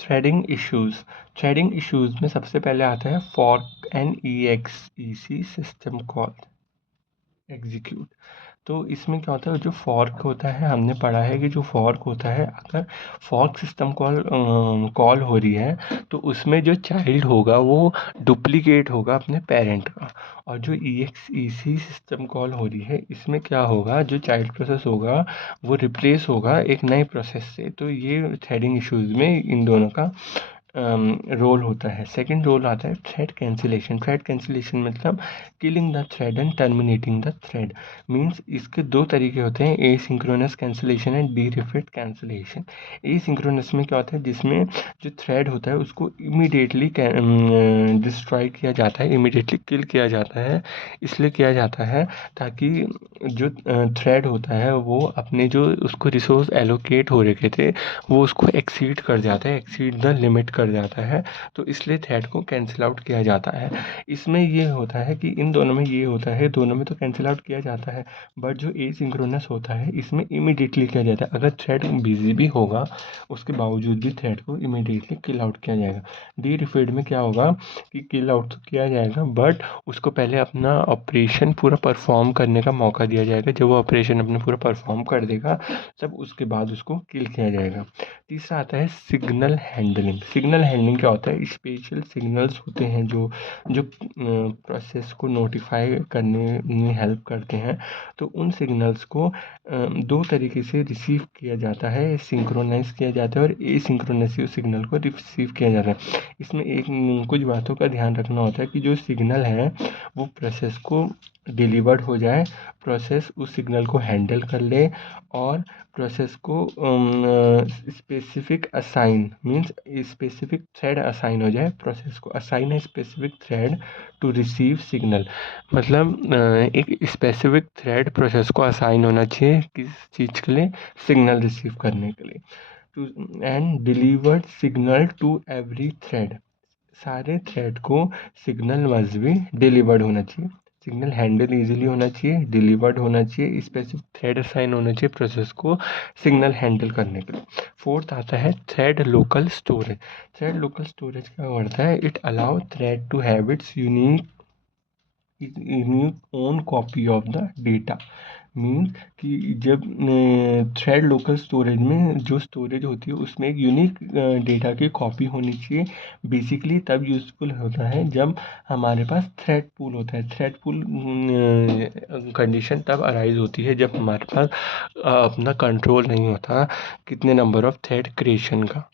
Threading issues में सबसे पहले आता है fork and EXEC system call execute. तो इसमें क्या होता है, जो फॉर्क होता है, हमने पढ़ा है कि जो फॉर्क होता है, अगर फॉर्क सिस्टम कॉल हो रही है तो उसमें जो चाइल्ड होगा वो डुप्लीकेट होगा अपने पेरेंट का। और जो EXEC सिस्टम कॉल हो रही है, इसमें क्या होगा, जो चाइल्ड प्रोसेस होगा वो रिप्लेस होगा एक नए प्रोसेस से। तो ये थ्रेडिंग इश्यूज में इन दोनों का रोल होता है। सेकंड रोल आता है थ्रेड कैंसिलेशन। थ्रेड कैंसिलेशन मतलब killing the thread and terminating the thread. Means इसके दो तरीके होते हैं, asynchronous cancellation and deferred cancellation. Asynchronous में क्या होता है, जिसमें जो थ्रेड होता है उसको इमीडिएटली डिस्ट्रॉय किया जाता है, इमीडिएटली किल किया जाता है। इसलिए किया जाता है ताकि जो थ्रेड होता है वो अपने जो उसको रिसोर्स एलोकेट हो रखे थे वो उसको एक्सीड कर जाता है, एक्सीड द लिमिट कर जाता है। तो इसलिए थ्रेड को कैंसिल आउट किया जाता है। इसमें ये होता है कि इन दोनों में ये होता है, दोनों में तो कैंसिल आउट किया जाता है, बट जो एसिंक्रोनस होता है इसमें इमीडिएटली किया जाता है। अगर थ्रेड बिजी भी होगा उसके बावजूद भी थ्रेड को इमीडिएटली किल आउट किया जाएगा। डीरिफिड में क्या होगा कि किल आउट तो किया जाएगा, बट उसको पहले अपना ऑपरेशन पूरा परफॉर्म करने का मौका दिया जाएगा। जब वो ऑपरेशन अपने पूरा परफॉर्म कर देगा तब उसके बाद उसको किल किया जाएगा। तीसरा आता है सिग्नल हैंडलिंग। सिग्नल हैंडलिंग क्या होता है, स्पेशल सिग्नल्स होते हैं जो जो प्रोसेस को नोटिफाई करने में हेल्प करते हैं। तो उन सिग्नल्स को दो तरीके से रिसीव किया जाता है, सिंक्रोनाइज किया जाता है और एसिंक्रोनस सिग्नल को रिसीव किया जाता है। इसमें एक कुछ बातों का ध्यान रखना होता है कि जो सिग्नल है वो प्रोसेस को डिलीवर्ड हो जाए, प्रोसेस उस सिग्नल को हैंडल कर ले और प्रोसेस को specific assign, means specific thread assign हो जाए। प्रोसेस को असाइन है specific thread to receive signal. मतलब एक स्पेसिफिक थ्रेड प्रोसेस को असाइन होना चाहिए किस चीज़ के लिए, सिग्नल रिसीव करने के लिए। To and delivered signal to every thread. सारे थ्रेड को सिग्नल मस्ट भी डिलीवर्ड होना चाहिए। सिग्नल हैंडल इजीली होना चाहिए, डिलीवर्ड होना चाहिए, स्पेसिफिक थ्रेड असाइन होना चाहिए प्रोसेस को सिग्नल हैंडल करने के लिए। फोर्थ आता है thread local storage. Thread local storage क्या करता है, it allow thread to have its unique own copy of the data. Means कि जब थ्रेड लोकल स्टोरेज में जो स्टोरेज होती है उसमें एक यूनिक डेटा की कॉपी होनी चाहिए। बेसिकली तब यूज़फुल होता है जब हमारे पास थ्रेड पूल होता है। थ्रेड पूल कंडीशन तब अराइज होती है जब हमारे पास अपना कंट्रोल नहीं होता कितने नंबर ऑफ थ्रेड क्रिएशन का।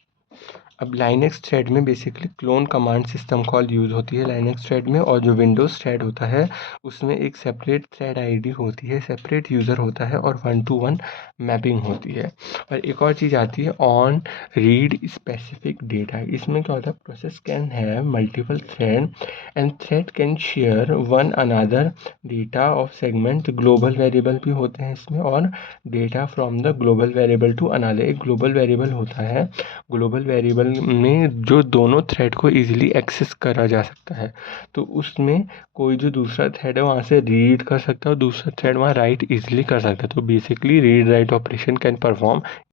अब लाइनेक्स थ्रेड में basically clone command system call use होती है लाइनेक्स थ्रेड में, और जो विंडोज़ थ्रेड होता है उसमें एक सेपरेट थ्रेड आईडी होती है, सेपरेट यूज़र होता है और 1-to-1 मैपिंग होती है। और एक और चीज़ आती है ऑन रीड स्पेसिफिक डेटा। इसमें क्या होता है, process can have multiple thread and thread can share one another data of segment. Global variable भी होते हैं इसमें, और data from the global variable to another. एक ग्लोबल वेरिएबल होता है, ग्लोबल वेरिएबल में जो दोनों थ्रेड को इजीली एक्सेस करा जा सकता है। तो उसमें कोई जो दूसरा थ्रेड है वहाँ से रीड कर सकता है और दूसरा थ्रेड वहाँ राइट इजीली कर सकता है। तो basically read write operation can perform